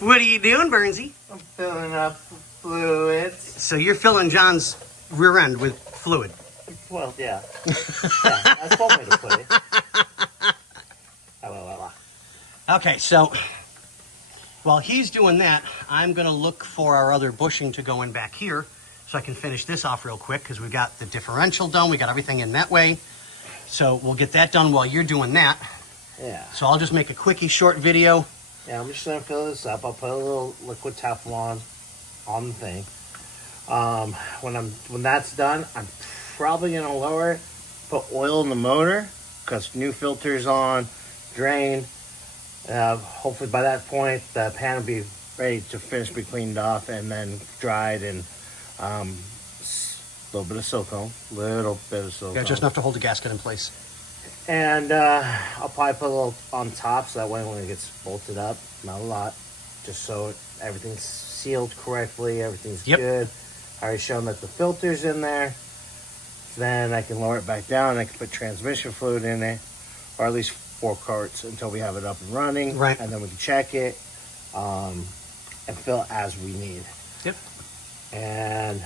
What are you doing, Bernsey? I'm filling up fluids. So you're filling John's rear end with fluid. Well, yeah. Yeah, that's one way to put it. Okay, so while he's doing that, I'm going to look for our other bushing to go in back here so I can finish this off real quick because we've got the differential done. We got everything in that way. So we'll get that done while you're doing that. Yeah. So I'll just make a quickie short video. Yeah, I'm just going to fill this up. I'll put a little liquid Teflon on the thing. When that's done, I'm probably going to lower it, put oil in the motor because new filter's on, drain. Hopefully by that point the pan will be ready to finish, be cleaned off and then dried, and a little bit of silicone, Yeah, just enough to hold the gasket in place. And I'll probably put a little on top so that way when it gets bolted up, not a lot, just so everything's sealed correctly, everything's good. I already shown that the filter's in there. Then I can lower it back down. I can put transmission fluid in it, or at least 4 quarts until we have it up and running. Right. And then we can check it and fill it as we need. Yep. And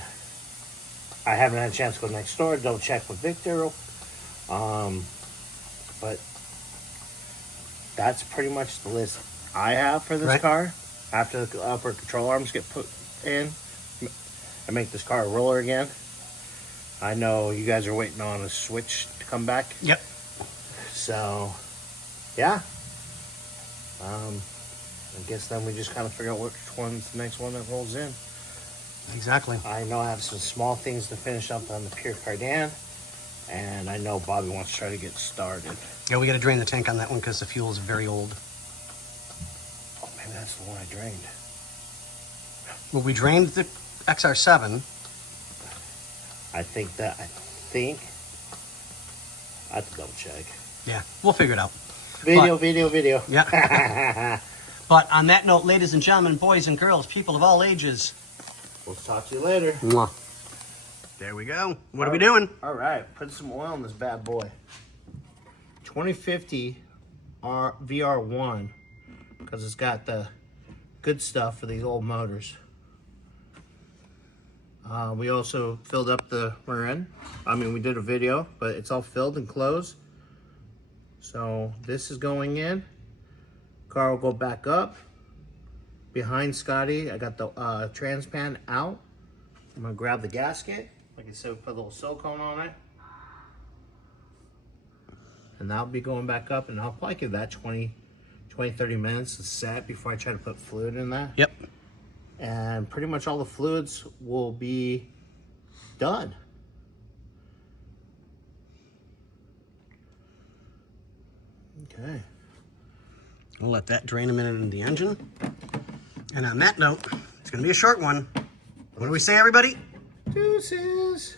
I haven't had a chance to go next door, double check with Victor. But that's pretty much the list I have for this car. After the upper control arms get put in, I make this car a roller again. I know you guys are waiting on a switch to come back. Yep. So, yeah. I guess then we just kind of figure out which one's the next one that rolls in. Exactly. I know I have some small things to finish up on the Pure Cardan, and I know Bobby wants to try to get started. Yeah, we got to drain the tank on that one because the fuel is very old. Oh, maybe that's the one I drained. Well, we drained the XR7. I have to double check. Yeah, we'll figure it out. Video. Yeah. But on that note, ladies and gentlemen, boys and girls, people of all ages, We'll talk to you later. mwah. There we go. What are we doing? All right, put some oil in this bad boy. 2050 VR1, because it's got the good stuff for these old motors. We also filled up the rear end. I mean, we did a video, but it's all filled and closed. So this is going in. Car will go back up. Behind Scotty, I got the transpan out. I'm gonna grab the gasket. Like I said, put a little silicone on it. And that'll be going back up, and I'll probably give that 20, 30 minutes to set before I try to put fluid in that. Yep. And pretty much all the fluids will be done. Okay. We'll let that drain a minute in the engine. And on that note, it's going to be a short one. What do we say, everybody? Deuces.